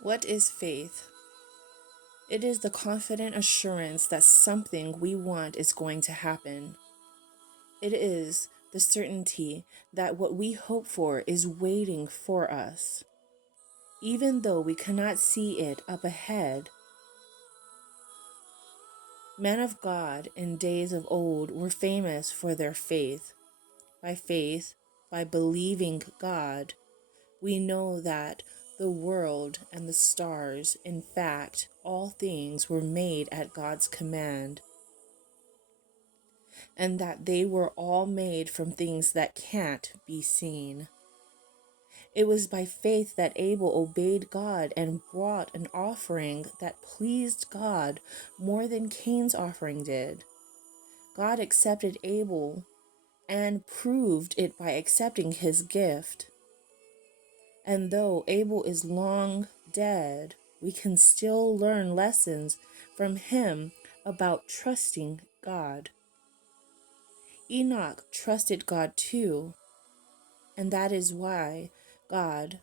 What is faith? It is the confident assurance that something we want is going to happen. It is the certainty that what we hope for is waiting for us. Even though we cannot see it up ahead, men of God in days of old were famous for their faith. Faith, by believing God, we know that the world and the stars, in fact, all things were made at God's command, and that they were all made from things that can't be seen. It was by faith that Abel obeyed God and brought an offering that pleased God more than Cain's offering did. God accepted Abel and proved it by accepting his gift. And though Abel is long dead, we can still learn lessons from him about trusting God. Enoch trusted God too, and that is why God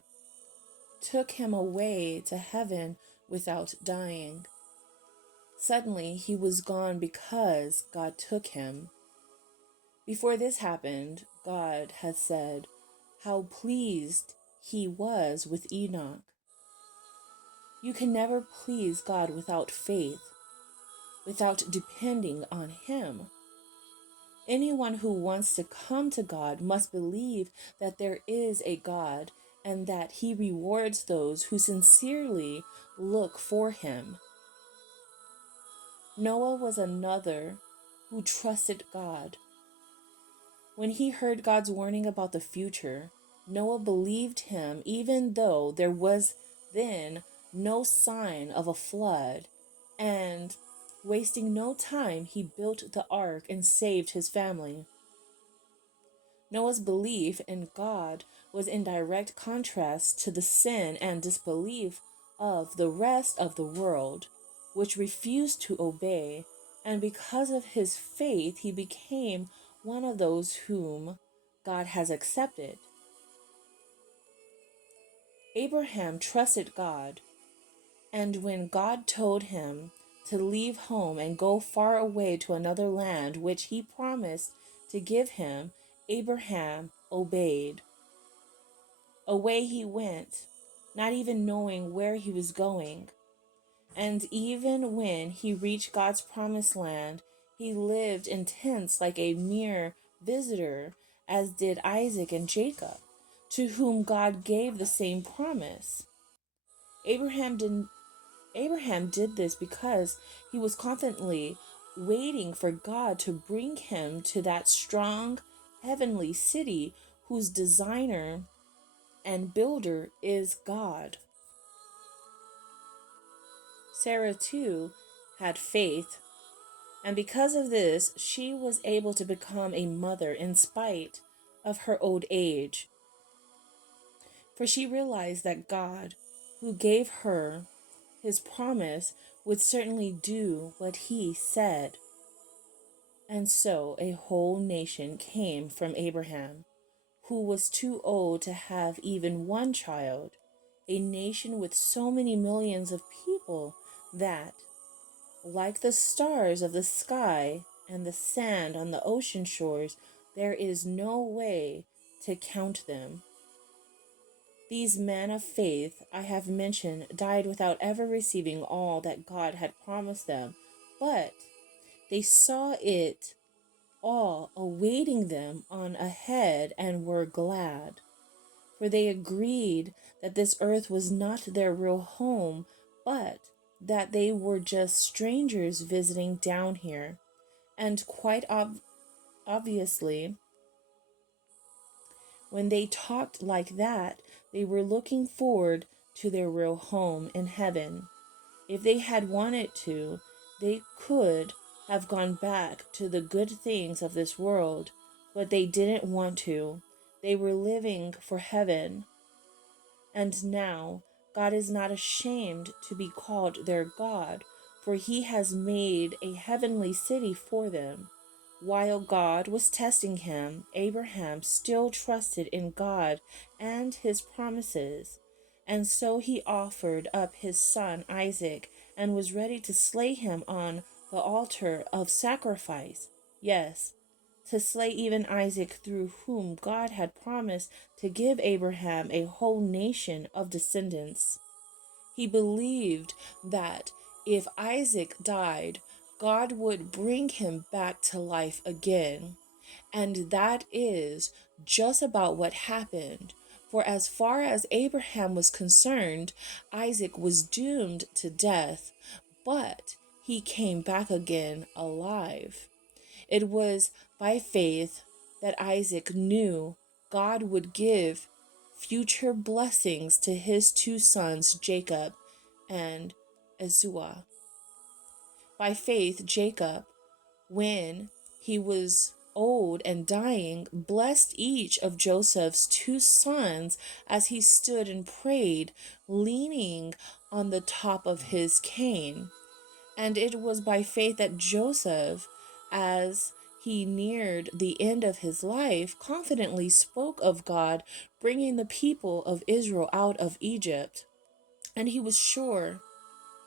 took him away to heaven without dying. Suddenly he was gone because God took him. Before this happened, God had said how pleased he was with Enoch. You can never please God without faith, without depending on him. Anyone who wants to come to God must believe that there is a God and that he rewards those who sincerely look for him. Noah was another who trusted God. When he heard God's warning about the future, Noah believed him even though there was then no sign of a flood, and wasting no time, he built the ark and saved his family. Noah's belief in God was in direct contrast to the sin and disbelief of the rest of the world, which refused to obey, and because of his faith, he became one of those whom God has accepted. Abraham trusted God, and when God told him to leave home and go far away to another land which he promised to give him, Abraham obeyed. Away he went, not even knowing where he was going. And even when he reached God's promised land, he lived in tents like a mere visitor, as did Isaac and Jacob, to whom God gave the same promise. Abraham did this because he was confidently waiting for God to bring him to that strong heavenly city whose designer and builder is God. Sarah too had faith, and because of this, she was able to become a mother in spite of her old age. For she realized that God, who gave her his promise, would certainly do what he said. And so a whole nation came from Abraham, who was too old to have even one child, a nation with so many millions of people that, like the stars of the sky and the sand on the ocean shores, there is no way to count them. These men of faith I have mentioned died without ever receiving all that God had promised them, but they saw it all awaiting them on ahead and were glad, for they agreed that this earth was not their real home, but that they were just strangers visiting down here. And quite obviously, when they talked like that, they were looking forward to their real home in heaven. If they had wanted to, they could have gone back to the good things of this world, but they didn't want to. They were living for heaven. And now God is not ashamed to be called their God, for he has made a heavenly city for them. While God was testing him, Abraham still trusted in God and his promises, And so he offered up his son Isaac and was ready to slay him on the altar of sacrifice. Yes, to slay even Isaac, through whom God had promised to give Abraham a whole nation of descendants. He believed that if Isaac died, God would bring him back to life again. And that is just about what happened. For as far as Abraham was concerned, Isaac was doomed to death, but he came back again alive. It was by faith that Isaac knew God would give future blessings to his two sons, Jacob and Esau. By faith, Jacob, when he was old and dying, blessed each of Joseph's two sons as he stood and prayed, leaning on the top of his cane. And it was by faith that Joseph, as he neared the end of his life, confidently spoke of God bringing the people of Israel out of Egypt. And he was sure,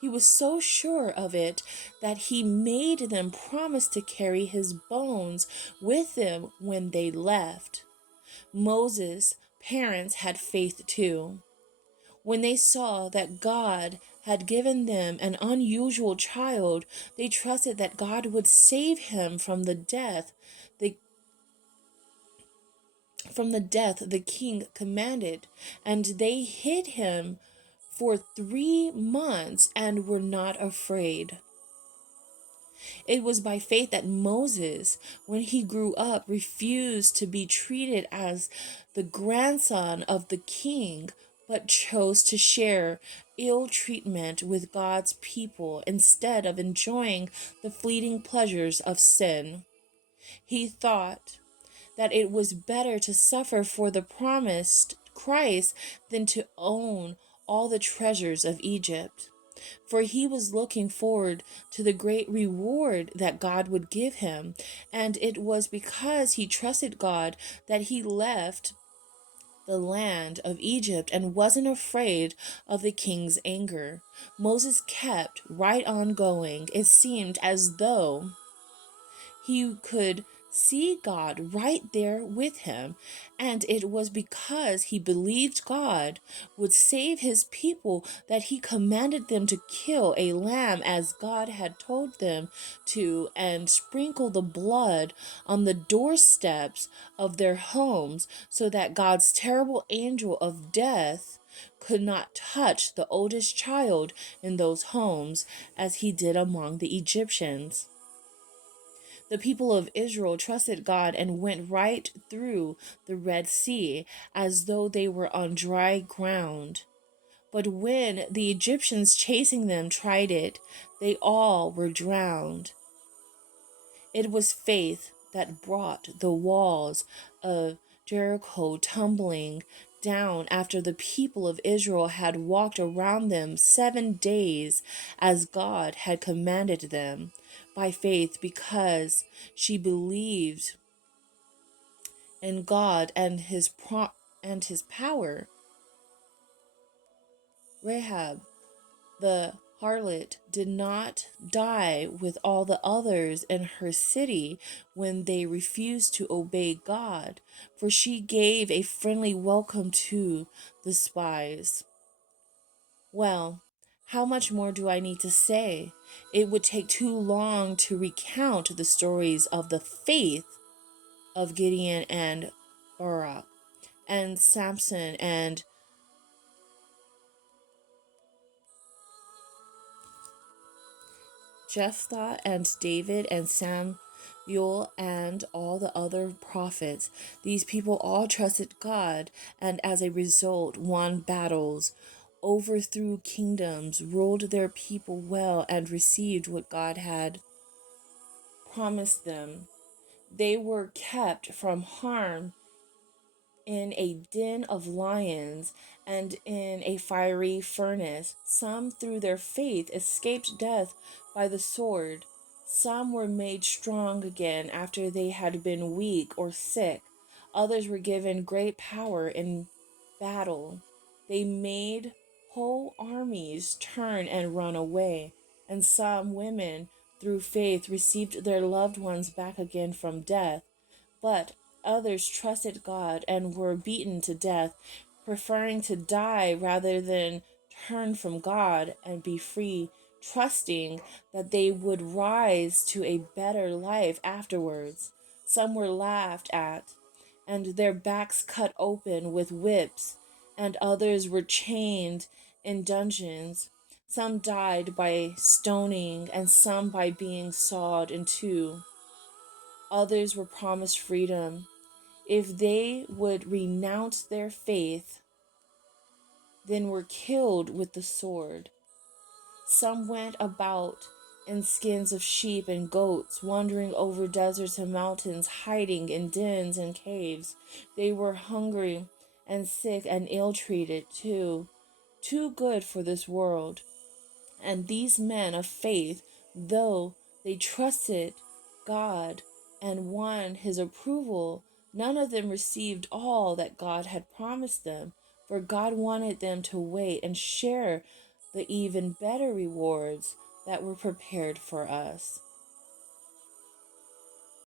he was so sure of it that he made them promise to carry his bones with them when they left. Moses' parents had faith too. When they saw that God had given them an unusual child, they trusted that God would save him from the death the king commanded, and they hid him for 3 months and were not afraid. It was by faith that Moses, when he grew up, refused to be treated as the grandson of the king, but chose to share ill treatment with God's people instead of enjoying the fleeting pleasures of sin. He thought that it was better to suffer for the promised Christ than to own all the treasures of Egypt. For he was looking forward to the great reward that God would give him, and it was because he trusted God that he left the land of Egypt and wasn't afraid of the king's anger. Moses kept right on going. It seemed as though he could see God right there with him, and it was because he believed God would save his people that he commanded them to kill a lamb as God had told them to, and sprinkle the blood on the doorsteps of their homes so that God's terrible angel of death could not touch the oldest child in those homes as he did among the Egyptians. The people of Israel trusted God and went right through the Red Sea as though they were on dry ground. But when the Egyptians chasing them tried it, they all were drowned. It was faith that brought the walls of Jericho tumbling down after the people of Israel had walked around them 7 days as God had commanded them, by faith, because she believed in God and his power. Rahab, the harlot, did not die with all the others in her city when they refused to obey God, for she gave a friendly welcome to the spies. Well, how much more do I need to say? It would take too long to recount the stories of the faith of Gideon and Barak, and Samson and Jephthah and David and Samuel and all the other prophets. These people all trusted God and as a result won battles, overthrew kingdoms, ruled their people well, and received what God had promised them. They were kept from harm in a den of lions and in a fiery furnace. Some, through their faith, escaped death by the sword. Some were made strong again after they had been weak or sick. Others were given great power in battle. They made whole armies turn and run away, and some women, through faith, received their loved ones back again from death. But others trusted God and were beaten to death, preferring to die rather than turn from God and be free, trusting that they would rise to a better life afterwards. Some were laughed at and their backs cut open with whips, and others were chained in dungeons. Some died by stoning, and some by being sawed in two. Others were promised freedom if they would renounce their faith, then were killed with the sword. Some went about in skins of sheep and goats, wandering over deserts and mountains, hiding in dens and caves. They were hungry and sick and ill-treated too good for this world. And these men of faith, though they trusted God and won his approval, none of them received all that God had promised them, for God wanted them to wait and share the even better rewards that were prepared for us.